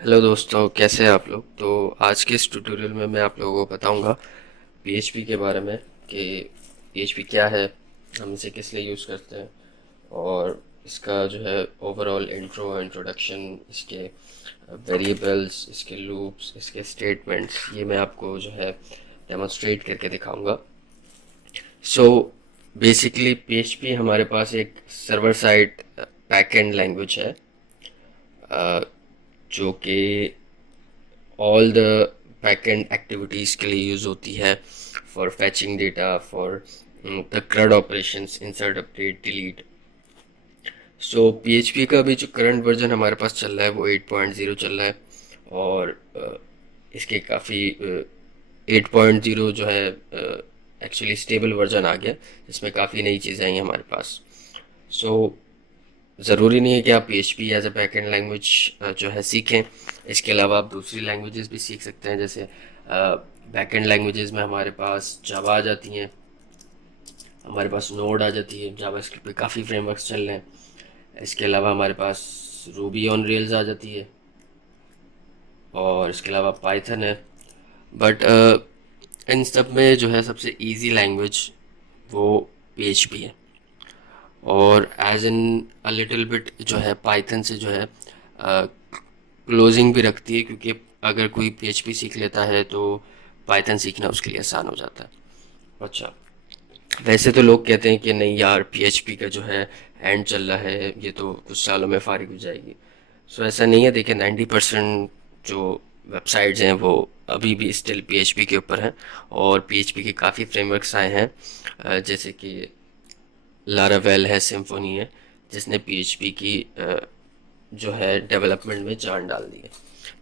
Hello दोस्तों, कैसे हैं आप लोग। तो आज के इस ट्यूटोरियल में मैं आप लोगों को बताऊंगा पीएचपी के बारे में कि पीएचपी क्या है, हम इसे किस लिए यूज़ करते हैं, और इसका जो है ओवरऑल इंट्रोडक्शन, इसके वेरिएबल्स, इसके लूप्स, इसके स्टेटमेंट्स, ये मैं आपको जो है डेमोन्स्ट्रेट करके दिखाऊंगा। सो बेसिकली पीएचपी हमारे पास एक सर्वर साइड बैकएंड लैंग्वेज है, जो कि ऑल द बैकएंड एक्टिविटीज़ के लिए यूज़ होती है, for फैचिंग data, for the CRUD operations, insert, update, delete. So PHP का अभी जो करंट वर्जन हमारे पास चल रहा है वो 8.0 चल रहा है, और इसके काफ़ी 8.0 जो है एक्चुअली स्टेबल वर्जन आ गया, जिसमें काफ़ी नई चीज़ें आई हैं हमारे पास। सो ज़रूरी नहीं है कि आप PHP as a backend language जो है सीखें। इसके अलावा आप दूसरी लैंग्वेजेस भी सीख सकते हैं, जैसे बैकएंड लैंग्वेजेस में हमारे पास जावा आ जाती हैं, हमारे पास नोड आ जाती है, जावास्क्रिप्ट पे काफ़ी फ्रेमवर्क्स चल रहे हैं। इसके अलावा हमारे पास रूबी ऑन रेल्स आ जाती है, और इसके अलावा पाइथन है। बट इन सब में जो है सबसे इजी लैंग्वेज वो PHP है, और as in a little bit जो है पाइथन से जो है क्लोजिंग भी रखती है, क्योंकि अगर कोई PHP सीख लेता है तो पाइथन सीखना उसके लिए आसान हो जाता है। अच्छा, वैसे तो लोग कहते हैं कि नहीं यार, PHP का जो है एंड चल रहा है, ये तो कुछ सालों में फारिग हो जाएगी। सो ऐसा नहीं है। देखिए 90% जो वेबसाइट्स हैं वो अभी भी स्टिल PHP के ऊपर हैं, और PHP के काफ़ी फ्रेमवर्क्स आए हैं, जैसे कि लारावेल है, सिम्फोनी है, जिसने PHP की जो है डेवलपमेंट में जान डाल दी है,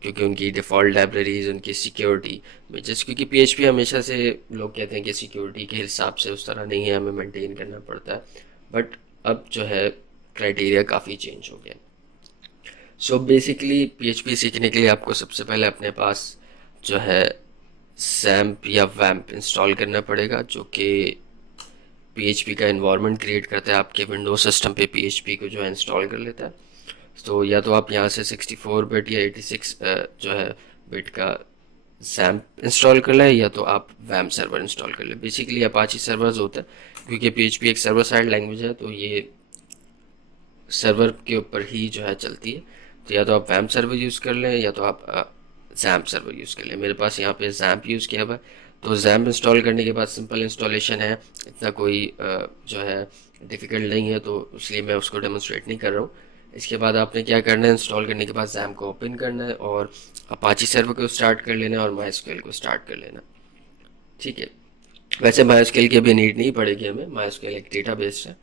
क्योंकि उनकी डिफ़ॉल्ट लाइब्रेरीज, उनकी सिक्योरिटी में, जैसे क्योंकि PHP हमेशा से लोग कहते हैं कि सिक्योरिटी के हिसाब से उस तरह नहीं है, हमें मेंटेन करना पड़ता है। बट अब जो है क्राइटेरिया काफ़ी चेंज हो गया। सो बेसिकली PHP सीखने के लिए आपको सबसे पहले अपने पास जो है सैम्प या वैम्प इंस्टॉल करना पड़ेगा, जो कि PHP का इन्वायरमेंट क्रिएट करता है, आपके विंडोज सिस्टम पे PHP को जो है इंस्टॉल कर लेता है। तो या तो आप यहाँ से 64 बिट या 86 जो है बिट का सैम्प इंस्टॉल कर लें, या तो आप वैम सर्वर इंस्टॉल कर लें। बेसिकली अपाची सर्वर्स होता है, क्योंकि PHP एक सर्वर साइड लैंग्वेज है, तो ये सर्वर के ऊपर ही जो है चलती है। तो या तो आप वैम सर्वर यूज़ कर लें, या तो आप जैम्प सर्वर यूज़ कर लें। मेरे पास यहाँ पे जैम्प यूज़ किया हुआ है। तो जैम्प इंस्टॉल करने के बाद सिंपल इंस्टॉलेशन है, इतना कोई जो है डिफ़िकल्ट नहीं है, तो इसलिए मैं उसको डेमोन्स्ट्रेट नहीं कर रहा हूँ। इसके बाद आपने क्या करना है, इंस्टॉल करने के बाद जैम्प को ओपन करना है, और अपाची सर्वर को स्टार्ट कर लेना है, और माई को स्टार्ट कर लेना। ठीक है। वैसे माई की अभी नीड नहीं पड़ेगी हमें, माई एक डेटाबेस है।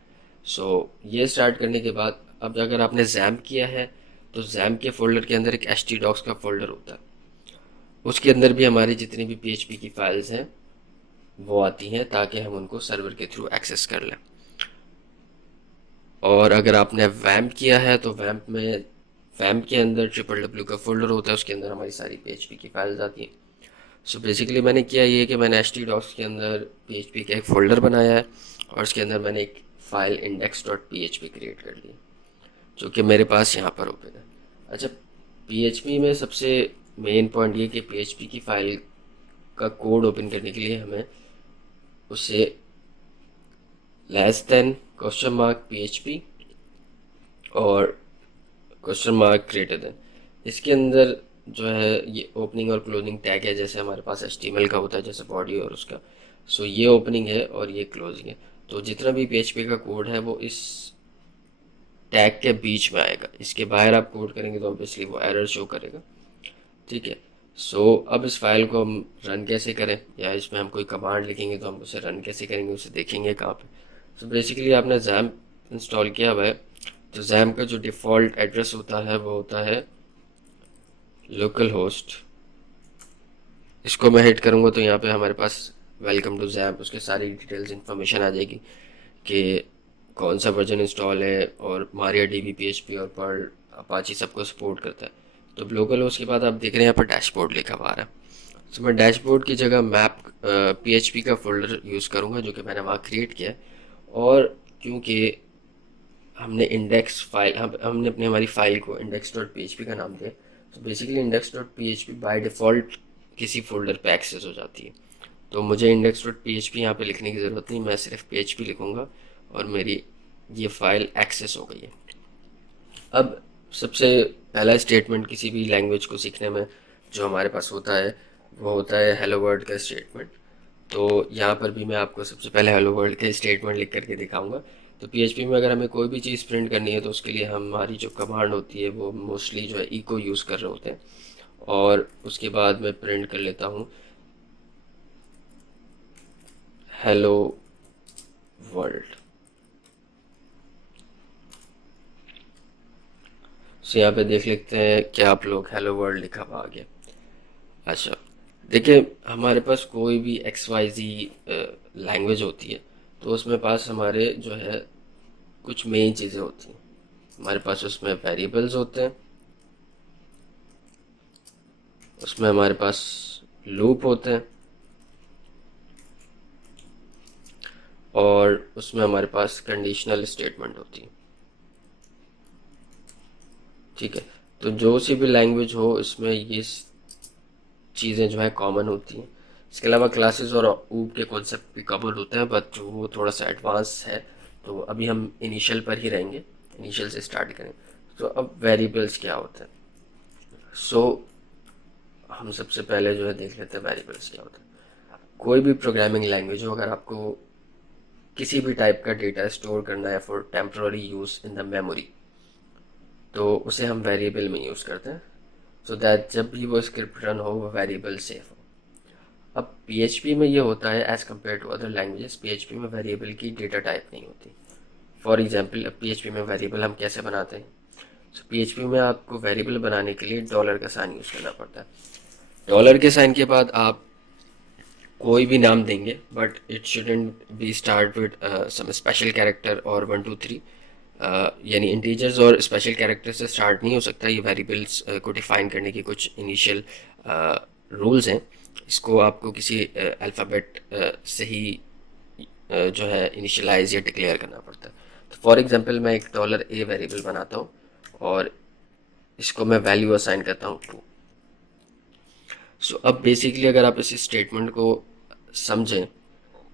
सो ये स्टार्ट करने के बाद अब अगर आपने जैम्प किया है, तो जैम्प के फोल्डर के अंदर एक htdocs का फोल्डर होता है। उसके अंदर भी हमारी जितनी भी PHP की फाइल्स हैं वो आती हैं, ताकि हम उनको सर्वर के थ्रू एक्सेस कर लें। और अगर आपने वैम्प किया है तो वैम्प के अंदर www का फोल्डर होता है, उसके अंदर हमारी सारी PHP की फाइल्स आती हैं। सो बेसिकली मैंने किया ये कि मैंने htdocs के अंदर PHP का एक फ़ोल्डर बनाया है, और उसके अंदर मैंने एक फ़ाइल index.php क्रिएट कर ली, जो कि मेरे पास यहाँ पर ओपन है। अच्छा, PHP में सबसे मेन पॉइंट ये कि PHP की फ़ाइल का कोड ओपन करने के लिए हमें उसे PHP और <, इसके अंदर जो है ये ओपनिंग और क्लोजिंग टैग है, जैसे हमारे पास HTML का होता है, जैसे बॉडी और उसका। सो ये ओपनिंग है और ये क्लोजिंग है। तो जितना भी PHP का कोड है वो इस टैग के बीच में आएगा। इसके बाहर आप कोड करेंगे तो ऑब्वियसली वो एरर शो करेगा। ठीक है। सो अब इस फाइल को हम रन कैसे करें, या इसमें हम कोई कमांड लिखेंगे तो हम उसे रन कैसे करेंगे, उसे देखेंगे कहाँ पे। सो बेसिकली आपने जैम्प इंस्टॉल किया हुआ है, तो जैम्प का जो डिफ़ॉल्ट एड्रेस होता है वो होता है लोकल होस्ट। इसको मैं हिट करूँगा तो यहाँ पे हमारे पास वेलकम टू जैम्प, उसके सारी डिटेल्स इन्फॉर्मेशन आ जाएगी कि कौन सा वर्जन इंस्टॉल है, और मारिया DB PHP और पर्ल अपाची सबको सपोर्ट करता है। तो लोकल होस्ट के बाद आप देख रहे हैं यहाँ पर डैशबोर्ड लिखा हुआ आ रहा है। तो मैं डैशबोर्ड की जगह मैप PHP का फोल्डर यूज़ करूँगा, जो कि मैंने वहाँ क्रिएट किया है। और क्योंकि हमने इंडेक्स फाइल हमने अपनी हमारी फाइल को index.php का नाम दिया, तो basically index dot P H P by default किसी फोल्डर पे एक्सेस हो जाती है। तो मुझे index dot P H P यहाँ पर लिखने की ज़रूरत नहीं, मैं सिर्फ पी एच पी लिखूँगा और मेरी ये फाइल एक्सेस हो गई है। अब सबसे पहला स्टेटमेंट किसी भी लैंग्वेज को सीखने में जो हमारे पास होता है वो होता है हेलो वर्ल्ड का स्टेटमेंट। तो यहाँ पर भी मैं आपको सबसे पहले हेलो वर्ल्ड के स्टेटमेंट लिख करके दिखाऊंगा। तो पीएचपी में अगर हमें कोई भी चीज़ प्रिंट करनी है तो उसके लिए हमारी जो कमांड होती है वो मोस्टली जो है इको यूज़ कर रहे होते हैं, और उसके बाद मैं प्रिंट कर लेता हूँ हेलो वर्ल्ड। सो यहाँ पे देख लेते हैं क्या आप लोग हेलो वर्ल्ड लिखा हुआ आ गया। अच्छा, देखिए हमारे पास कोई भी एक्स वाई जी लैंग्वेज होती है तो उसमें पास हमारे जो है कुछ मेन चीज़ें होती हैं। हमारे पास उसमें वेरिएबल्स होते हैं, उसमें हमारे पास लूप होते हैं, और उसमें हमारे पास कंडीशनल स्टेटमेंट होती है। ठीक है, तो जो सी भी लैंग्वेज हो इसमें ये चीज़ें जो है कॉमन होती हैं। इसके अलावा क्लासेस और ऊप के कॉन्सेप्ट भी कॉमन होते हैं, बट वो थोड़ा सा एडवांस है, तो अभी हम इनिशियल पर ही रहेंगे, इनिशियल से स्टार्ट करें। तो अब वेरिएबल्स क्या होते हैं। सो हम सबसे पहले जो है देख लेते हैं वेरिएबल्स क्या होता है। कोई भी प्रोग्रामिंग लैंग्वेज हो, अगर आपको किसी भी टाइप का डेटा स्टोर करना है for temporary use in the memory, तो उसे हम वेरिएबल में यूज़ करते हैं, सो दैट जब भी वो स्क्रिप्ट रन हो वो वेरिएबल सेफ हो। अब पीएचपी में ये होता है as compared to other languages, PHP में वेरिएबल की डेटा टाइप नहीं होती। फॉर एग्जांपल, अब पीएचपी में वेरिएबल हम कैसे बनाते हैं। सो पीएचपी में आपको वेरिएबल बनाने के लिए डॉलर का साइन यूज़ करना पड़ता है। डॉलर के साइन के बाद आप कोई भी नाम देंगे, but it shouldn't be start with some special character और 1 2 3, यानी इंटीजर्स और स्पेशल कैरेक्टर से स्टार्ट नहीं हो सकता। ये वेरिएबल्स को डिफाइन करने के कुछ इनिशियल रूल्स हैं। इसको आपको किसी अल्फ़ाबेट से ही जो है इनिशियलाइज या डिक्लेयर करना पड़ता है। तो फॉर एग्जांपल मैं एक $a वेरिएबल बनाता हूँ और इसको मैं वैल्यू असाइन करता हूँ 2। सो अब बेसिकली अगर आप इस स्टेटमेंट को समझें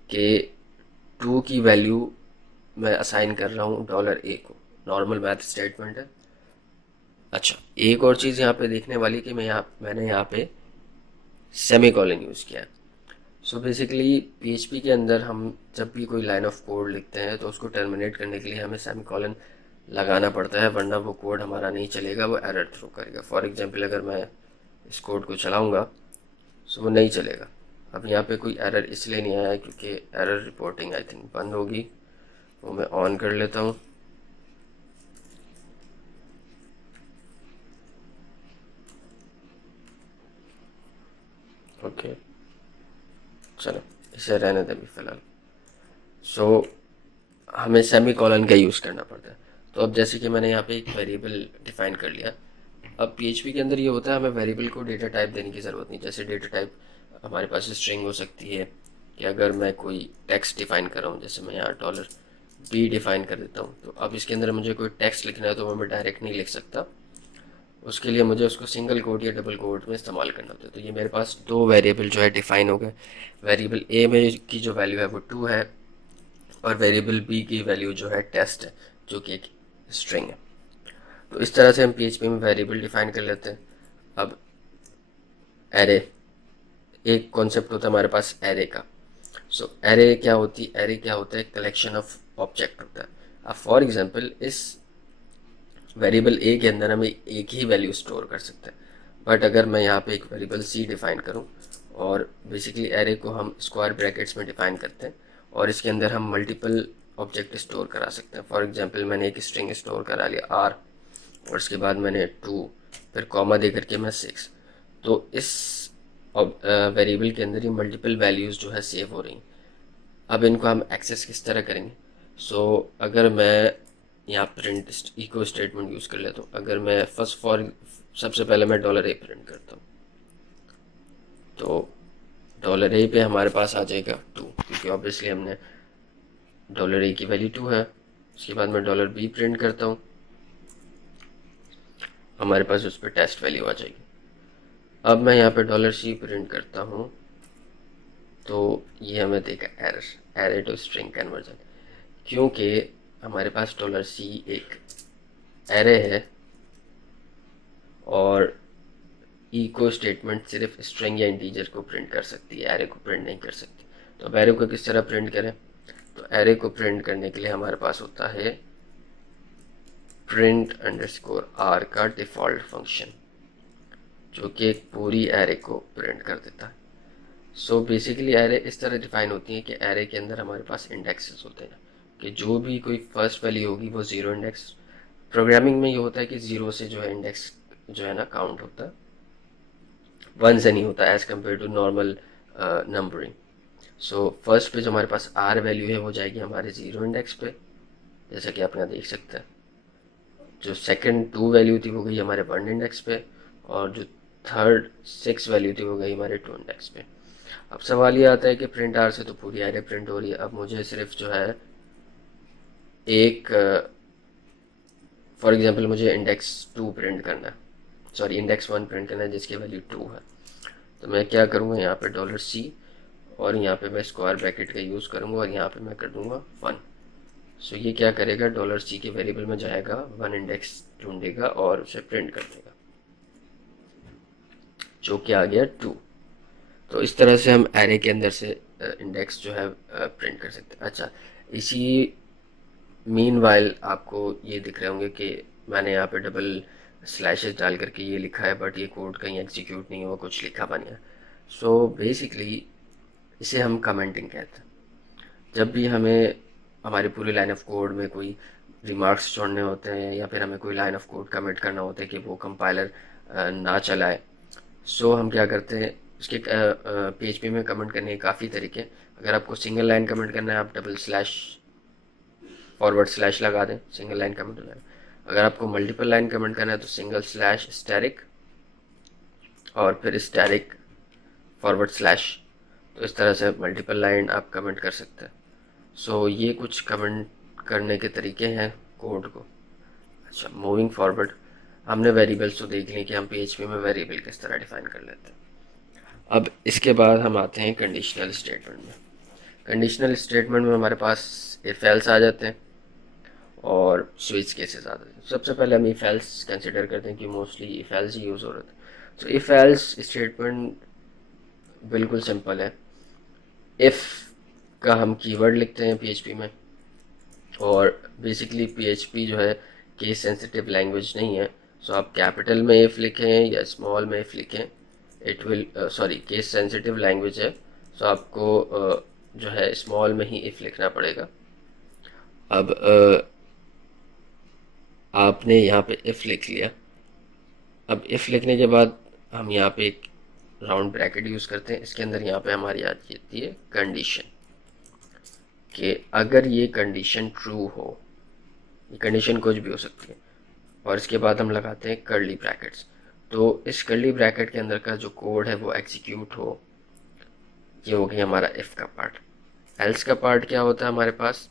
कि 2 की वैल्यू मैं असाइन कर रहा हूँ $a को, नॉर्मल मैथ स्टेटमेंट है। अच्छा, एक और चीज़ यहाँ पे देखने वाली कि मैंने यहाँ पे सेमी कॉलन यूज़ किया है। सो बेसिकली पीएचपी के अंदर हम जब भी कोई लाइन ऑफ कोड लिखते हैं तो उसको टर्मिनेट करने के लिए हमें सेमी कॉलन लगाना पड़ता है, वरना वो कोड हमारा नहीं चलेगा, वो एरर थ्रो करेगा। फॉर एग्जांपल अगर मैं इस कोड को चलाऊँगा सो वो नहीं चलेगा। अब यहाँ पे कोई एरर इसलिए नहीं आया क्योंकि एरर रिपोर्टिंग आई थिंक बंद होगी, वो मैं ऑन कर लेता हूँ। ओके, चलो इसे रहने दें अभी फ़िलहाल। सो हमें सेमी कॉलन का यूज़ करना पड़ता है। तो अब जैसे कि मैंने यहाँ पे एक वेरिएबल डिफ़ाइन कर लिया। अब पीएचपी के अंदर ये होता है हमें वेरिएबल को डेटा टाइप देने की ज़रूरत नहीं। जैसे डेटा टाइप हमारे पास स्ट्रिंग हो सकती है, कि अगर मैं कोई टेक्स्ट डिफ़ाइन कर रहा हूँ, जैसे मैं यहाँ $b डिफ़ाइन कर देता हूँ, तो अब इसके अंदर मुझे कोई टेक्स्ट लिखना है तो वो मैं डायरेक्ट नहीं लिख सकता, उसके लिए मुझे उसको सिंगल कोट या डबल कोट में इस्तेमाल करना होता है। तो ये मेरे पास 2 वेरिएबल जो है डिफ़ाइन हो गए। वेरिएबल ए में की जो वैल्यू है वो 2 है, और वेरिएबल बी की वैल्यू जो है टेस्ट है, जो कि एक स्ट्रिंग है। तो इस तरह से हम पीएचपी में वेरिएबल डिफ़ाइन कर लेते हैं। अब एरे, एक कॉन्सेप्ट होता है हमारे पास एरे का। सो एरे क्या होता है, कलेक्शन ऑफ ऑब्जेक्ट होता है। अब फॉर एग्जांपल इस वेरिएबल ए के अंदर हम एक ही वैल्यू स्टोर कर सकते हैं, बट अगर मैं यहाँ पे एक वेरिएबल सी डिफ़ाइन करूँ, और बेसिकली एरे को हम स्क्वायर ब्रैकेट्स में डिफ़ाइन करते हैं और इसके अंदर हम मल्टीपल ऑब्जेक्ट स्टोर करा सकते हैं। फॉर एग्जांपल मैंने एक स्ट्रिंग स्टोर करा लिया r, और उसके बाद मैंने 2, फिर कॉमा दे करके मैं 6। तो इस वेरिएबल के अंदर ही मल्टीपल वैल्यूज़ जो है सेव हो रही हैं। अब इनको हम एक्सेस किस तरह करेंगे। सो अगर मैं यहाँ प्रिंट इको स्टेटमेंट यूज़ कर लेता हूँ, अगर मैं सबसे पहले मैं $a प्रिंट करता हूँ, तो $a पे हमारे पास आ जाएगा 2, क्योंकि ऑब्वियसली हमने $a की वैल्यू 2 है। उसके बाद मैं $b प्रिंट करता हूँ, हमारे पास उस पर टेस्ट वैल्यू आ जाएगी। अब मैं यहाँ पे $C प्रिंट करता हूँ तो ये हमें देगा error, error to string conversion, क्योंकि हमारे पास $C एक एरे है और इको स्टेटमेंट सिर्फ स्ट्रिंग या इंटीजर को प्रिंट कर सकती है, एरे को प्रिंट नहीं कर सकती। तो अब एरे को किस तरह प्रिंट करें? तो एरे को प्रिंट करने के लिए हमारे पास होता है प्रिंट अंडरस्कोर आर का डिफ़ॉल्ट फंक्शन, जो कि एक पूरी एरे को प्रिंट कर देता है। सो बेसिकली एरे इस तरह डिफाइन होती है कि एरे के अंदर हमारे पास इंडेक्सेस होते हैं कि जो भी कोई फर्स्ट वैल्यू होगी वो ज़ीरो इंडेक्स। प्रोग्रामिंग में ये होता है कि ज़ीरो से जो है इंडेक्स जो है ना काउंट होता है, वन से नहीं होता as compared to normal numbering. So first पे जो हमारे पास आर वैल्यू है वो जाएगी हमारे ज़ीरो इंडेक्स पे, जैसा कि आप यहाँ देख सकते हैं। जो सेकंड टू वैल्यू थी वो गई हमारे वन इंडेक्स पे, और जो थर्ड सिक्स वैल्यू थी वो गई हमारे टू इंडेक्स पे। अब सवाल ये आता है कि प्रिंट आर से तो पूरी एरे प्रिंट हो रही है, अब मुझे सिर्फ जो है एक फॉर एग्जांपल मुझे इंडेक्स टू प्रिंट करना है, सॉरी इंडेक्स वन प्रिंट करना है जिसकी वैल्यू टू है। तो मैं क्या करूँगा, यहाँ पे $C और यहाँ पे मैं स्क्वायर ब्रैकेट का यूज़ करूँगा और यहाँ पे मैं कर दूँगा वन। सो ये क्या करेगा, $C के वेरिएबल में जाएगा, वन इंडेक्स ढूंढेगा और उसे प्रिंट कर देगा, जो कि आ गया टू। तो इस तरह से हम एरे के अंदर से इंडेक्स जो है प्रिंट कर सकते हैं। अच्छा, इसी मीनवाइल आपको ये दिख रहे होंगे कि मैंने यहाँ पे डबल स्लैशेस डाल करके ये लिखा है, बट ये कोड कहीं एग्जीक्यूट नहीं हुआ, कुछ लिखा बन गया। सो बेसिकली इसे हम कमेंटिंग कहते हैं। जब भी हमें हमारी पूरी लाइन ऑफ कोड में कोई रिमार्क्स छोड़ने होते हैं या फिर हमें कोई लाइन ऑफ कोड कमेंट करना होता है कि वो कंपाइलर ना चलाए, सो हम क्या करते हैं, उसके PHP में कमेंट करने के काफ़ी तरीके। अगर आपको सिंगल लाइन कमेंट करना है आप डबल स्लैश फॉरवर्ड स्लैश लगा दें, सिंगल लाइन कमेंट हो जाएगा। अगर आपको मल्टीपल लाइन कमेंट करना है तो सिंगल स्लैश स्टैरिक और फिर स्टैरिक फॉरवर्ड स्लैश। तो इस तरह से मल्टीपल लाइन आप कमेंट कर सकते हैं। सो ये कुछ कमेंट करने के तरीके हैं कोड को। अच्छा, मूविंग फॉरवर्ड, हमने वेरिएबल्स तो देख ली कि हम PHP में वेरिएबल किस तरह डिफाइन कर लेते हैं। अब इसके बाद हम आते हैं कंडीशनल स्टेटमेंट में। कंडीशनल स्टेटमेंट में हमारे पास इफ एल्स आ जाते हैं और स्विच केसेस आते हैं। सबसे पहले हम इफ एल्स कंसिडर करते हैं कि mostly if else he use हो रहा था। तो इफ एल्स स्टेटमेंट बिल्कुल सिंपल है। इफ़ का हम कीवर्ड लिखते हैं PHP में, और बेसिकली PHP जो है केस सेंसिटिव लैंग्वेज नहीं है। सो आप कैपिटल में इफ़ लिखें या स्मॉल में इफ़ लिखें, it will sorry case sensitive language है, सो आपको जो है स्मॉल में ही इफ़ लिखना पड़ेगा। अब आपने यहाँ पे इफ़ लिख लिया। अब इफ़ लिखने के बाद हम यहाँ पे एक राउंड ब्रैकेट यूज़ करते हैं। इसके अंदर यहाँ पे हमारी आती है कंडीशन, कि अगर ये कंडीशन ट्रू हो, ये कंडीशन कुछ भी हो सकती है, और इसके बाद हम लगाते हैं कर्ली ब्रैकेट्स। तो इस कर्ली ब्रैकेट के अंदर का जो कोड है वो एग्जीक्यूट हो। ये हो गया हमारा इफ़ का पार्ट। एल्स का पार्ट क्या होता है हमारे पास,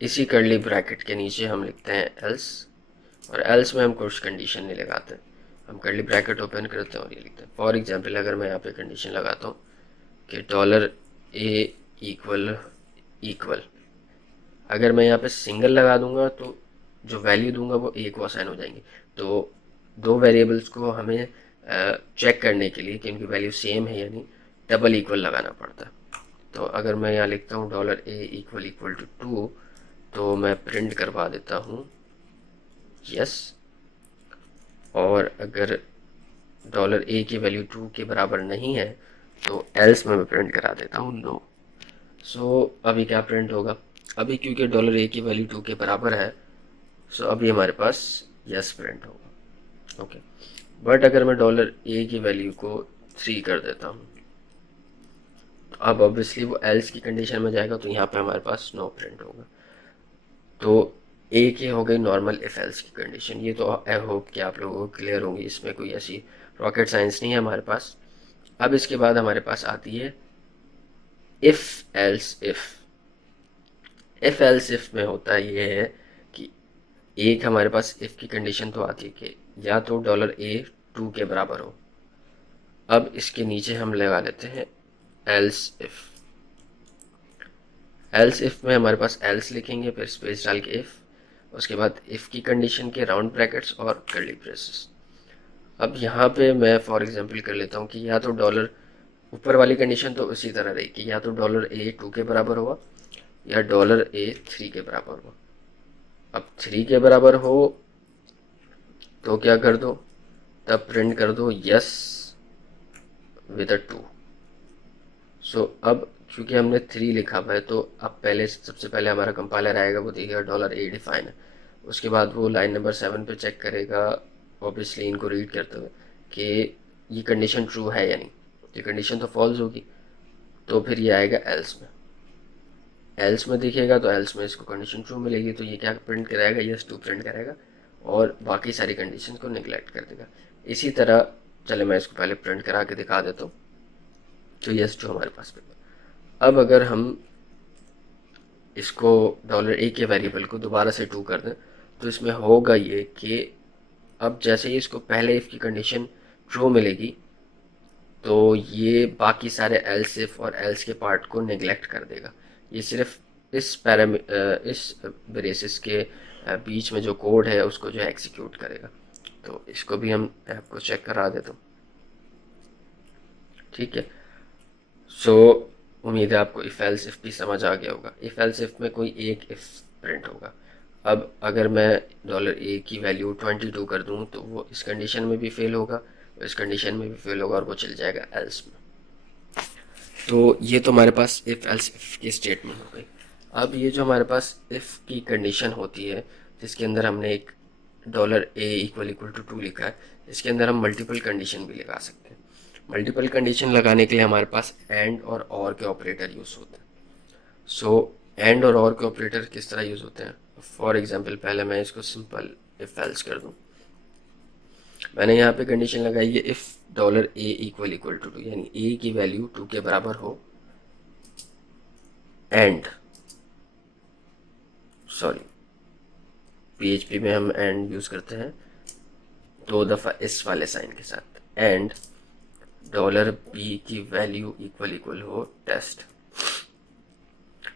इसी कर्ली ब्रैकेट के नीचे हम लिखते हैं एल्स, और एल्स में हम कुछ कंडीशन नहीं लगाते, हम कर्ली ब्रैकेट ओपन करते हैं और ये लिखते हैं। फॉर एग्जांपल अगर मैं यहाँ पे कंडीशन लगाता हूँ कि $A इक्वल इक्वल, अगर मैं यहाँ पे सिंगल लगा दूंगा तो जो वैल्यू दूंगा वो A को असाइन हो जाएंगी। तो दो वेरिएबल्स को हमें चेक करने के लिए कि उनकी वैल्यू सेम है या नहीं, डबल इक्वल लगाना पड़ता है। तो अगर मैं यहाँ लिखता हूँ $A इक्वल इक्वल टू 2, तो मैं प्रिंट करवा देता हूँ यस, और अगर $A की वैल्यू 2 के बराबर नहीं है तो एल्स में मैं प्रिंट करा देता हूँ नो। सो अभी क्या प्रिंट होगा, अभी क्योंकि $A की वैल्यू 2 के बराबर है, सो अभी हमारे पास यस प्रिंट होगा। ओके, बट अगर मैं $A की वैल्यू को 3 कर देता हूँ, अब ऑब्वियसली वो एल्स की कंडीशन में जाएगा, तो यहाँ पे हमारे पास नो प्रिंट होगा। तो ए की हो गई नॉर्मल इफ एल्स की कंडीशन। ये तो आई होप कि आप लोगों को क्लियर होंगी, इसमें कोई ऐसी रॉकेट साइंस नहीं है हमारे पास। अब इसके बाद हमारे पास आती है if else if. If else if में होता ये है कि एक हमारे पास इफ़ की कंडीशन तो आती है कि या तो डॉलर ए 2 के बराबर हो। अब इसके नीचे हम लगा लेते हैं एल्स इफ़। एल्स इफ़ में हमारे पास एल्स लिखेंगे, फिर स्पेस डाल के इफ़, उसके बाद इफ़ की कंडीशन के राउंड ब्रैकेट्स और कर्ली ब्रेसेस। अब यहाँ पे मैं फॉर एग्जांपल कर लेता हूँ कि या तो डॉलर, ऊपर वाली कंडीशन तो उसी तरह रही कि या तो डॉलर ए 2 के बराबर हुआ या डॉलर ए 3 के बराबर हुआ। अब 3 के बराबर हो तो क्या कर दो, तब प्रिंट कर दो यस विद अ 2। सो अब क्योंकि हमने 3 लिखा हुआ है तो अब पहले सबसे पहले हमारा कंपाइलर आएगा, वो देखेगा डॉलर ए डिफाइन है। उसके बाद वो लाइन नंबर 7 पे चेक करेगा, ऑब्वियसली इनको रीड करते हुए कि ये कंडीशन ट्रू है या नहीं। ये कंडीशन तो फॉल्स होगी तो फिर ये आएगा एल्स में। एल्स में दिखेगा तो एल्स में इसको कंडीशन ट्रू मिलेगी तो ये क्या प्रिंट कराएगा, यस 2 प्रिंट करेगा और बाकी सारी कंडीशन को निगलेक्ट कर देगा। इसी तरह चले मैं इसको पहले प्रिंट करा के दिखा देता हूँ। तो यस 2 हमारे पास पे। अब अगर हम इसको डॉलर ए के वेरिएबल को दोबारा से 2 कर दें तो इसमें होगा ये कि अब जैसे ही इसको पहले इफ़ की कंडीशन ट्रू मिलेगी तो ये बाकी सारे एल्स इफ और एल्स के पार्ट को नेग्लेक्ट कर देगा। ये सिर्फ इस ब्रेसिस के बीच में जो कोड है उसको जो है एग्जीक्यूट करेगा। तो इसको भी हम आपको चेक करा देता हूँ, ठीक है। सो उम्मीद है आपको इफ़ एल्स इफ भी समझ आ गया होगा। इफ़ एल्स इफ में कोई एक इफ प्रिंट होगा। अब अगर मैं डॉलर ए की वैल्यू 22 कर दूँ तो वो इस कंडीशन में भी फेल होगा, इस कंडीशन में भी फेल होगा और वो चल जाएगा एल्स में। तो ये तो हमारे पास इफ़ एल्स इफ की स्टेटमेंट हो गई। अब ये जो हमारे पास इफ़ की कंडीशन होती है जिसके अंदर हमने एक dollar a equal equal to 2 लिखा है, इसके अंदर हम मल्टीपल कंडीशन भी लगा सकते हैं। मल्टीपल कंडीशन लगाने के लिए हमारे पास एंड और के ऑपरेटर यूज़ होते हैं। सो एंड और के ऑपरेटर किस तरह यूज़ होते हैं, फॉर एग्जांपल पहले मैं इसको सिंपल इफ़ एल्स कर दूं। मैंने यहाँ पे कंडीशन लगाई है if dollar a equal equal to 2, यानी ए की वैल्यू 2 के बराबर हो एंड, सॉरी पीएचपी में हम एंड यूज़ करते हैं 2 दफ़ा इस वाले साइन के साथ, एंड डॉलर बी की वैल्यू इक्वल इक्वल हो टेस्ट।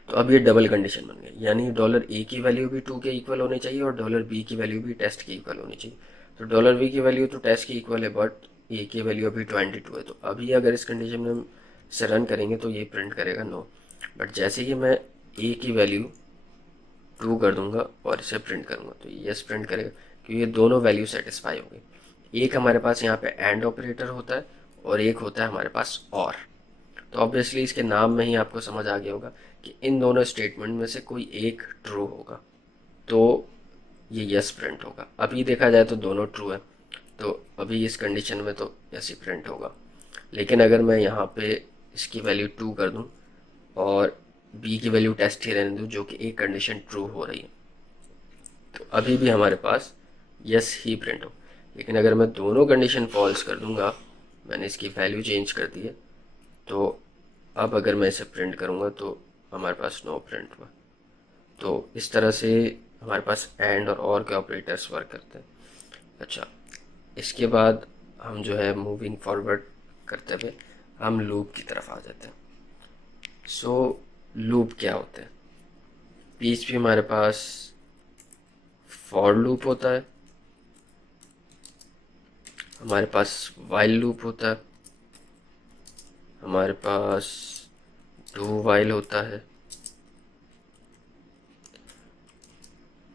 तो अब ये डबल कंडीशन बन गई, यानी डॉलर ए की वैल्यू भी 2 के इक्वल होनी चाहिए और डॉलर बी की वैल्यू भी टेस्ट के इक्वल होनी चाहिए। तो डॉलर बी की वैल्यू तो टेस्ट की इक्वल है बट ए की वैल्यू अभी 22 है। तो अभी अगर इस कंडीशन में हम इसे रन करेंगे तो ये प्रिंट करेगा नो। बट जैसे ही मैं ए की वैल्यू 2 कर दूंगा और इसे प्रिंट करूंगा तो यस प्रिंट करेगा क्योंकि ये दोनों वैल्यू सेटिस्फाई हो गई। एक हमारे पास यहाँ पे एंड ऑपरेटर होता है और एक होता है हमारे पास और। तो ऑब्वियसली इसके नाम में ही आपको समझ आ गया होगा कि इन दोनों स्टेटमेंट में से कोई एक ट्रू होगा तो ये यस प्रिंट होगा। अभी देखा जाए तो दोनों ट्रू है तो अभी इस कंडीशन में तो यस ही प्रिंट होगा। लेकिन अगर मैं यहाँ पे इसकी वैल्यू 2 कर दूँ और बी की वैल्यू टेस्ट ही रहने दूँ जो कि एक कंडीशन ट्रू हो रही है तो अभी भी हमारे पास यस ही प्रिंट हो। लेकिन अगर मैं दोनों कंडीशन फॉल्स कर दूंगा, मैंने इसकी वैल्यू चेंज कर दी है, तो अब अगर मैं इसे प्रिंट करूंगा तो हमारे पास नो प्रिंट हुआ। तो इस तरह से हमारे पास एंड और के ऑपरेटर्स वर्क करते हैं। अच्छा, इसके बाद हम जो है मूविंग फॉरवर्ड करते हुए हम लूप की तरफ आ जाते हैं। सो लूप क्या होते हैं, बीच भी हमारे पास फॉर लूप होता है, हमारे पास वाइल लूप होता है, हमारे पास डू वाइल होता है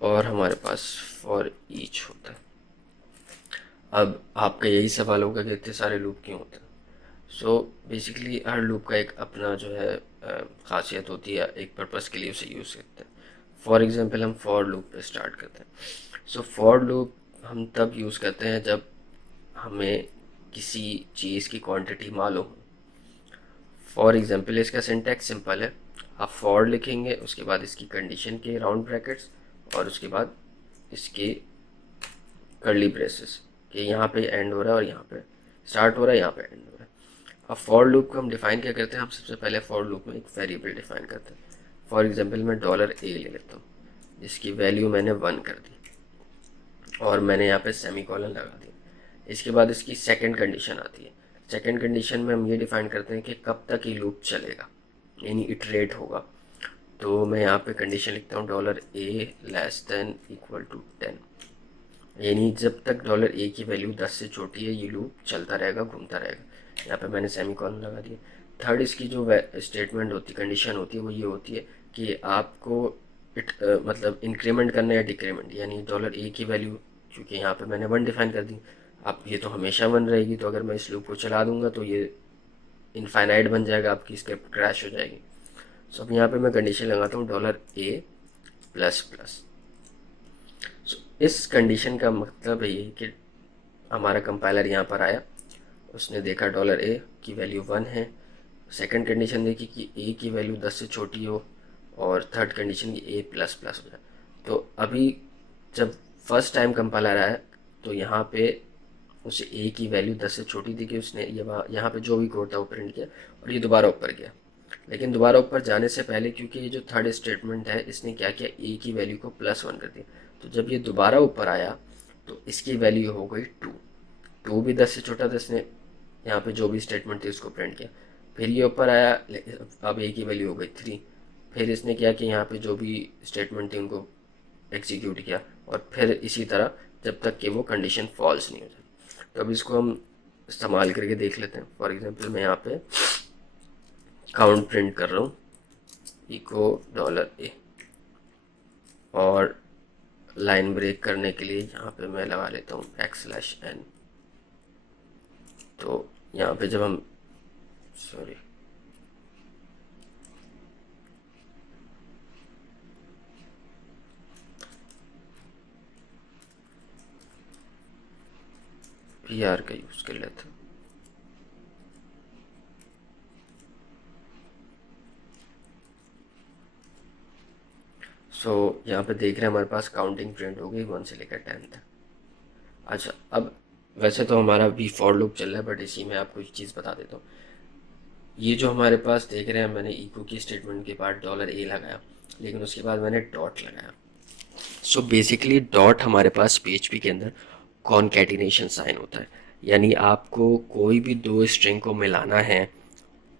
और हमारे पास फॉर ईच होता है। अब आपका यही सवाल होगा कि इतने सारे लूप क्यों होते हैं। सो बेसिकली हर लूप का एक अपना जो है खासियत होती है, एक पर्पस के लिए उसे यूज़ करते हैं। फॉर एग्जांपल हम फॉर लूप पे स्टार्ट करते हैं। सो फॉर लूप हम तब यूज़ करते हैं जब हमें किसी चीज़ की क्वांटिटी मालूम हो। फॉर एग्जांपल इसका सिंटैक्स सिंपल है, आप फॉर लिखेंगे उसके बाद इसकी कंडीशन के राउंड ब्रैकेट्स और उसके बाद इसके कर्ली ब्रेसेस कि यहाँ पे एंड हो रहा है और यहाँ पे स्टार्ट हो रहा है, यहाँ पे एंड हो रहा है। अब फॉर लूप को हम डिफाइन क्या करते हैं, हम सबसे पहले फॉर लूप में एक वेरिएबल डिफाइन करते हैं। फॉर एग्जांपल मैं डॉलर ए ले लेता हूँ जिसकी वैल्यू मैंने 1 कर दी। और मैंने यहाँ पे सेमी कॉलन लगा दिया। इसके बाद इसकी सेकंड कंडीशन आती है। सेकंड कंडीशन में हम ये डिफाइन करते हैं कि कब तक ये लूप चलेगा, यानी इटरेट होगा। तो मैं यहाँ पे कंडीशन लिखता हूँ dollar a less than equal to 10, यानी जब तक डॉलर ए की वैल्यू 10 से छोटी है ये लूप चलता रहेगा, घूमता रहेगा। यहाँ पे मैंने सेमी कॉलन लगा दिया। थर्ड इसकी जो स्टेटमेंट होती कंडीशन होती है वो ये होती है कि आपको मतलब इंक्रीमेंट करना है या डिक्रीमेंट, यानी डॉलर ए की वैल्यू क्योंकि यहाँ पे मैंने 1 डिफाइन कर दी, अब ये तो हमेशा 1 रहेगी, तो अगर मैं इस लूप को चला दूंगा तो ये इनफाइनाइट बन जाएगा, आपकी स्क्रिप्ट क्रैश हो जाएगी। सो अब यहाँ पे मैं कंडीशन लगाता हूँ डॉलर ए प्लस प्लस। सो इस कंडीशन का मतलब है ये कि हमारा कंपाइलर यहाँ पर आया, उसने देखा डॉलर ए की वैल्यू 1 है, सेकंड कंडीशन देखी कि ए की वैल्यू 10 से छोटी हो, और थर्ड कंडीशन की ए प्लस प्लस हो जाए। तो अभी जब फर्स्ट टाइम कंपाइलर आया तो यहाँ पे उसे ए की वैल्यू 10 से छोटी थी कि उसने यहाँ पे जो भी कोड था वो प्रिंट किया और ये दोबारा ऊपर गया। लेकिन दोबारा ऊपर जाने से पहले क्योंकि ये जो थर्ड स्टेटमेंट है इसने क्या किया, ए की वैल्यू को +1 कर दिया। तो जब ये दोबारा ऊपर आया तो इसकी वैल्यू हो गई 2। 2 भी 10 से छोटा था, इसने यहाँ पे जो भी स्टेटमेंट थी उसको प्रिंट किया। फिर ये ऊपर आया, अब ए की वैल्यू हो गई 3। फिर इसने क्या कि यहाँ पे जो भी स्टेटमेंट थी उनको एग्जीक्यूट किया, और फिर इसी तरह जब तक कि वो कंडीशन फॉल्स नहीं हो जाती। तो अब इसको हम इस्तेमाल करके देख लेते हैं। फॉर एग्जांपल मैं यहाँ पे काउंट प्रिंट कर रहा हूँ इको डॉलर ए, और लाइन ब्रेक करने के लिए यहाँ पे मैं लगा लेता हूँ \n। तो यहाँ पे जब हम सॉरी PR का यूज़ कर लेते हैं। सो यहाँ पे देख रहे हैं हमारे पास काउंटिंग प्रिंट हो गई 1 से लेकर 10 तक। अच्छा, अब वैसे तो हमारा भी फॉर लूप चल रहा है, बट इसी में आपको एक चीज़ बता देता हूँ। ये जो हमारे पास देख रहे हैं, मैंने इको की स्टेटमेंट के बाद डॉलर ए लगाया, लेकिन उसके बाद मैंने डॉट लगाया। सो बेसिकली डॉट हमारे पास PHP के अंदर कॉनकैटिनेशन साइन होता है, यानी आपको कोई भी दो स्ट्रिंग को मिलाना है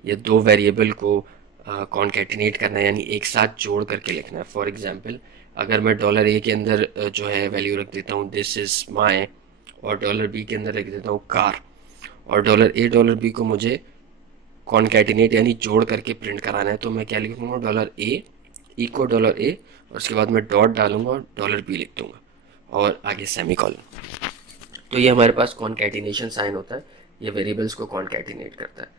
या दो वेरिएबल को कॉन्केटिनेट करना है, यानी एक साथ जोड़ करके लिखना है। फॉर एग्जांपल अगर मैं डॉलर ए के अंदर जो है वैल्यू रख देता हूँ दिस इज़ माई, और डॉलर बी के अंदर रख देता हूँ कार, और डॉलर ए डॉलर बी को मुझे कॉन्केटिनेट यानी जोड़ करके प्रिंट कराना है, तो मैं क्या लिखूँगा, dollar A eco dollar A, और उसके बाद मैं डॉट डालूंगा और डॉलर बी लिख दूँगा और आगे सेमी कॉलन। तो ये हमारे पास कॉन्कैटिनेशन साइन होता है, ये वेरिएबल्स को कॉन्कैटिनेट करता है।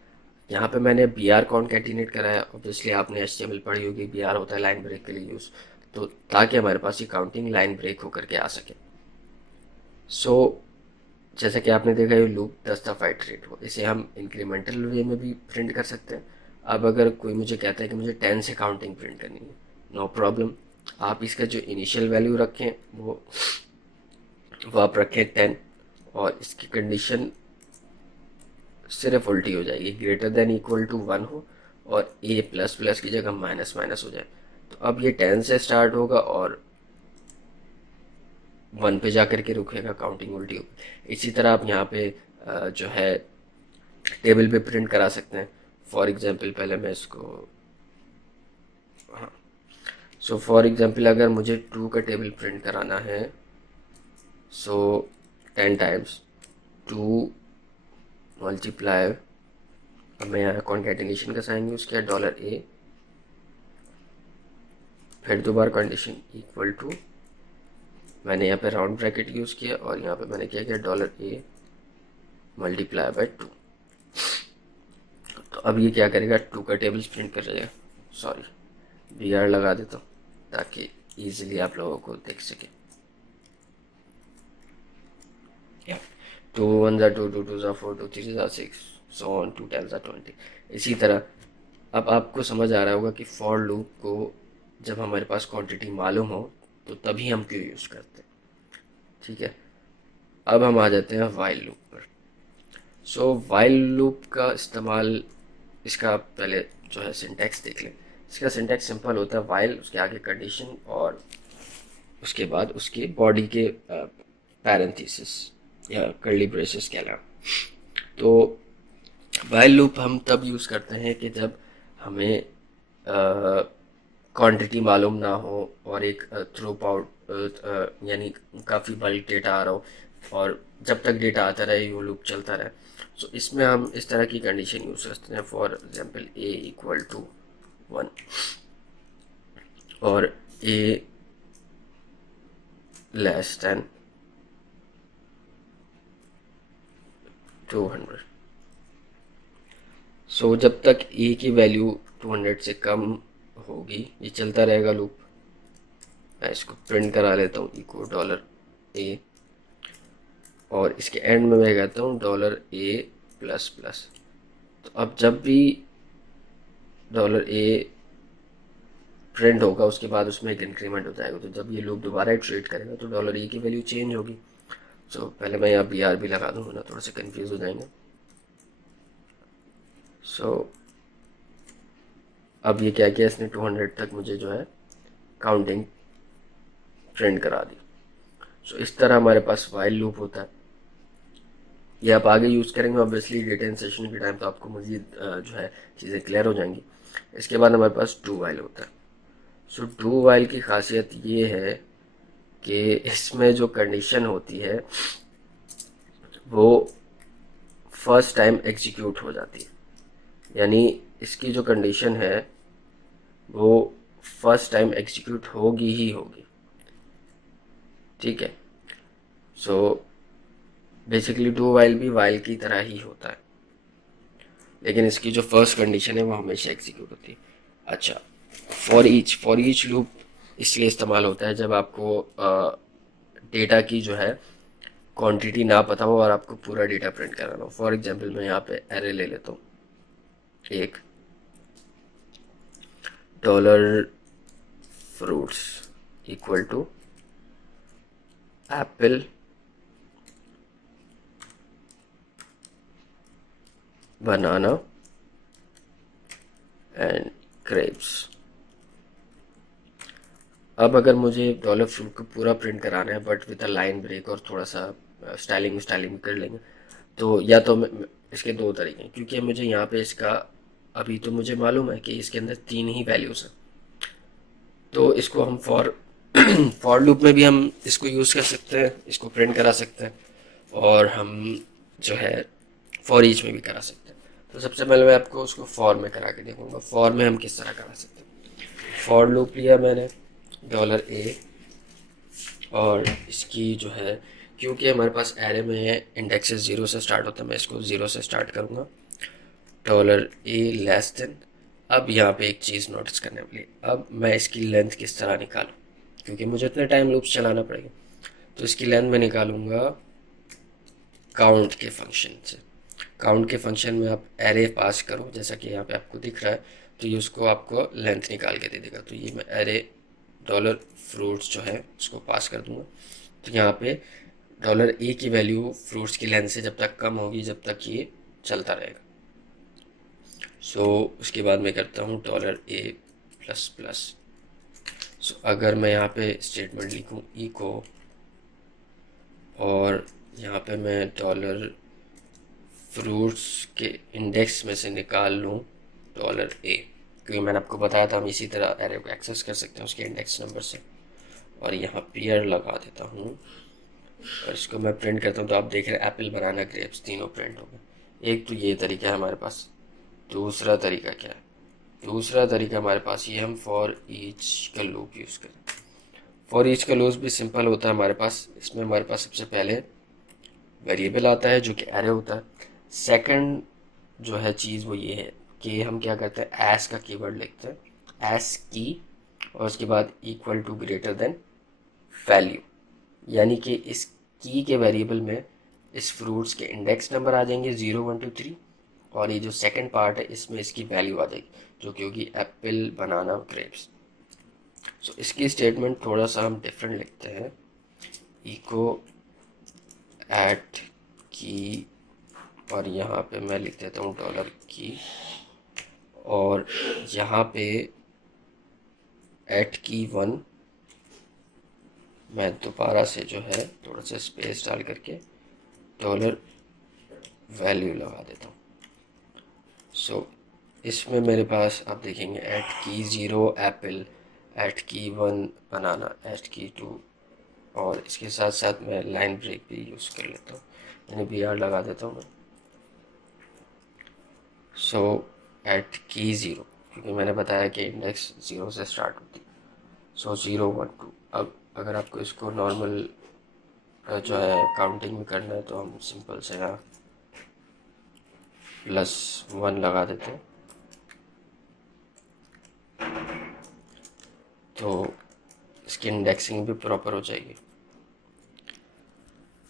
यहाँ पे मैंने BR कॉन्कैटिनेट कराया, ऑब्वियसली आपने HTML पढ़ी होगी, BR होता है लाइन ब्रेक के लिए यूज़, तो ताकि हमारे पास ये काउंटिंग लाइन ब्रेक होकर के आ सके। सो जैसा कि आपने देखा ये लूप 10 दफ़ा इटरेट हो, इसे हम इंक्रीमेंटल वे में भी प्रिंट कर सकते हैं। अब अगर कोई मुझे कहता है कि मुझे 10 से काउंटिंग प्रिंट करनी है, नो प्रॉब्लम, आप इसका जो इनिशियल वैल्यू रखें वो आप रखें 10, और इसकी कंडीशन सिर्फ उल्टी हो जाएगी, ग्रेटर देन इक्वल टू 1 हो और ए प्लस प्लस की जगह माइनस माइनस हो जाए। तो अब ये 10 से स्टार्ट होगा और 1 पे जा कर के रुकेगा, काउंटिंग उल्टी होगी। इसी तरह आप यहाँ पे जो है टेबल पे प्रिंट करा सकते हैं। फॉर एग्जांपल पहले मैं इसको, हाँ, सो फॉर एग्जांपल अगर मुझे 2 का टेबल प्रिंट कराना है, सो 10 टाइम्स 2 मल्टीप्लाई, अब मैं यहाँ कॉन्कैटिनेशन का साइन यूज़ किया डॉलर ए, फिर दोबारा कंडीशन इक्वल टू, मैंने यहाँ पे राउंड ब्रैकेट यूज़ किया और यहाँ पे मैंने क्या किया डॉलर ए मल्टीप्लाई बाय 2। तो अब ये क्या करेगा, 2 का टेबल प्रिंट कर जाएगा। सॉरी, BR लगा देता हूँ ताकि इजीली आप लोगों को देख सके। 2 1 2 2 2 4 2 3 6 so on 2 10 20। इसी तरह अब आपको समझ आ रहा होगा कि फॉर लूप को जब हमारे पास क्वांटिटी मालूम हो तो तभी हम क्यों यूज़ करते हैं। ठीक है, अब हम आ जाते हैं वाइल लूप पर। सो वाइल लूप का इस्तेमाल, इसका पहले जो है सिंटैक्स देख लें। इसका सिंटैक्स सिंपल होता है, वाइल उसके आगे कंडीशन और उसके बाद उसके बॉडी के पैरेंथेसिस या कर्ली ब्रेसेस कहलाम। तो वाइल लूप हम तब यूज़ करते हैं कि जब हमें क्वांटिटी मालूम ना हो और एक थ्रू आउट यानी काफ़ी बल्क डेटा आ रहा हो, और जब तक डेटा आता रहे वो लूप चलता रहे। सो इसमें हम इस तरह की कंडीशन यूज़ करते हैं, for example a equal to 1 और ए लेस देन 200। सो जब तक ए की वैल्यू 200 से कम होगी ये चलता रहेगा लूप। मैं इसको प्रिंट करा लेता हूँ इको डॉलर ए, और इसके एंड में मैं कहता हूँ डॉलर ए प्लस प्लस। तो अब जब भी डॉलर ए प्रिंट होगा उसके बाद उसमें एक इंक्रीमेंट हो जाएगा। तो जब ये लूप दोबारा इटरेट करेगा तो डॉलर ए की वैल्यू चेंज होगी। सो पहले मैं यहाँ बी आर भी लगा दूँ ना, थोड़ा सा कंफ्यूज हो जाएंगे। सो अब ये क्या किया इसने, 200 तक मुझे जो है काउंटिंग प्रिंट करा दी। सो इस तरह हमारे पास वाइल लूप होता है। ये आप आगे यूज़ करेंगे ऑब्वियसली डेटा इन सेशन के टाइम, तो आपको मज़ीद जो है चीज़ें क्लियर हो जाएंगी। इसके बाद हमारे पास डू वाइल होता है। सो डू वाइल की खासियत ये है कि इसमें जो कंडीशन होती है वो फर्स्ट टाइम एग्जीक्यूट हो जाती है। यानी इसकी जो कंडीशन है वो फर्स्ट टाइम एग्जीक्यूट होगी ही होगी। ठीक है। सो बेसिकली डू वाइल भी वाइल की तरह ही होता है, लेकिन इसकी जो फर्स्ट कंडीशन है वो हमेशा एग्जीक्यूट होती है। अच्छा, फॉर ईच लूप इसलिए इस्तेमाल होता है जब आपको डेटा की जो है क्वांटिटी ना पता हो और आपको पूरा डेटा प्रिंट कराना हो। फॉर एग्जांपल मैं यहाँ पे एरे ले लेता हूँ, एक dollar fruits equal to apple banana and grapes. अब अगर मुझे डॉलर फ्रूट को पूरा प्रिंट कराना है but with a line break और थोड़ा सा स्टाइलिंग कर लेंगे, तो या तो इसके दो तरीके हैं, क्योंकि मुझे यहाँ पे इसका अभी तो मुझे मालूम है कि इसके अंदर 3 ही वैल्यूज़ हैं। तो इसको हम फॉर लूप में भी हम इसको यूज़ कर सकते हैं, इसको प्रिंट करा सकते हैं, और हम जो है फॉर ईच में भी करा सकते हैं। तो सबसे पहले मैं आपको उसको फॉर में करा के देखूँगा। फॉर में हम किस तरह करा सकते हैं। फॉर लूप लिया मैंने डॉलर ए, और इसकी जो है क्योंकि हमारे पास एरे में इंडेक्सेस 0 से स्टार्ट होता है, मैं इसको 0 से स्टार्ट करूँगा। डॉलर ए लेस देन, अब यहाँ पे एक चीज़ नोटिस करने वाली, अब मैं इसकी लेंथ किस तरह निकालूँ, क्योंकि मुझे इतने टाइम लूप्स चलाना पड़ेगा। तो इसकी लेंथ में निकालूंगा काउंट के फंक्शन से। काउंट के फंक्शन में आप एरे पास करो जैसा कि यहाँ पे आपको दिख रहा है, तो ये उसको आपको लेंथ निकाल के दे देगा। तो ये मैं एरे डॉलर फ्रूट्स जो है उसको पास कर दूंगा। तो यहाँ पे डॉलर ए की वैल्यू फ्रूट्स की लेंथ से जब तक कम होगी जब तक ये चलता रहेगा। सो उसके बाद मैं करता हूँ डॉलर ए प्लस प्लस। सो अगर मैं यहाँ पे स्टेटमेंट लिखूँ इको, और यहाँ पे मैं डॉलर फ्रूट्स के इंडेक्स में से निकाल लूँ डॉलर ए, क्योंकि मैंने आपको बताया था हम इसी तरह एरे को एक्सेस कर सकते हैं उसके इंडेक्स नंबर से। और यहाँ पेयर लगा देता हूँ और इसको मैं प्रिंट करता हूँ, तो आप देख रहे हैं एप्पल बनाना ग्रेप्स तीनों प्रिंट हो गए। एक तो ये तरीका है हमारे पास। दूसरा तरीका क्या है, दूसरा तरीका हमारे पास ये, हम फॉर ईच का लूप यूज़ करें। फॉर ईच का लूप भी सिंपल होता है हमारे पास। इसमें हमारे पास सबसे पहले वेरिएबल आता है जो कि एरे होता है। सेकंड जो है चीज़ वो ये है कि हम क्या करते हैं, एस का कीवर्ड लिखते हैं, एस की, और उसके बाद equal to greater than value, यानी कि इस की के वेरिएबल में इस फ्रूट्स के इंडेक्स नंबर आ जाएंगे 0 1 2 3, और ये जो सेकंड पार्ट है इसमें इसकी वैल्यू आ जाएगी जो कि होगी एप्पल बनाना ग्रेप्स। सो इसकी स्टेटमेंट थोड़ा सा हम डिफरेंट लिखते हैं, इको एट की, और यहाँ पे मैं लिख देता हूँ डॉलर की, और यहाँ पे एट की 1 मैं दोबारा से जो है थोड़ा सा स्पेस डाल करके डॉलर वैल्यू लगा देता हूँ। सो इसमें मेरे पास आप देखेंगे एट की 0 एप्पल, एट की 1 बनाना, एट की 2, और इसके साथ साथ मैं लाइन ब्रेक भी यूज़ कर लेता हूँ, यानी बी आर लगा देता हूँ मैं। सो एट की 0, क्योंकि मैंने बताया कि इंडेक्स 0 से स्टार्ट होती है। सो 0 1 2। अब अगर आपको इसको नॉर्मल जो है काउंटिंग में करना है तो हम सिंपल से यहाँ +1 लगा देते हैं, तो इसकी इंडेक्सिंग भी प्रॉपर हो जाएगी।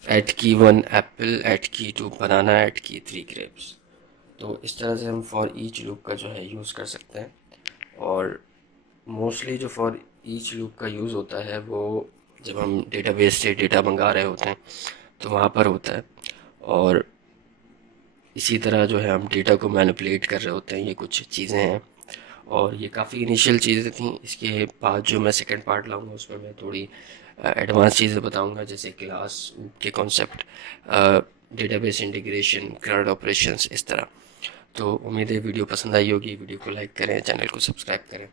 एट की 1 एप्पल, एट की 2 बनाना, एट की 3 ग्रेप्स। तो इस तरह से हम फॉर ईच लूप का जो है यूज़ कर सकते हैं। और मोस्टली जो फॉर ईच लूप का यूज़ होता है वो जब हम डेटाबेस से डेटा मंगा रहे होते हैं तो वहाँ पर होता है। और इसी तरह जो है हम डेटा को मैनिपुलेट कर रहे होते हैं, ये कुछ चीज़ें हैं। और ये काफ़ी इनिशियल चीज़ें थी। इसके बाद जो मैं सेकंड पार्ट लाऊंगा उसमें मैं थोड़ी एडवांस चीज़ें बताऊंगा, जैसे क्लास के concept, database integration, CRUD operations, इस तरह। तो उम्मीद है वीडियो पसंद आई होगी। वीडियो को लाइक करें, चैनल को सब्सक्राइब करें।